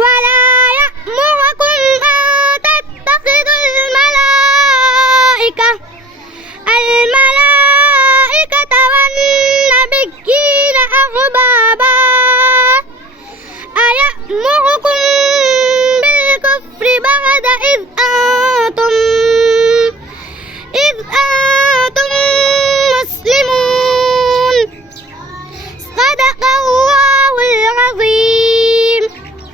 ولا يأمركم أن تتخذوا الملائكة والنبيين أربابا أيأمركم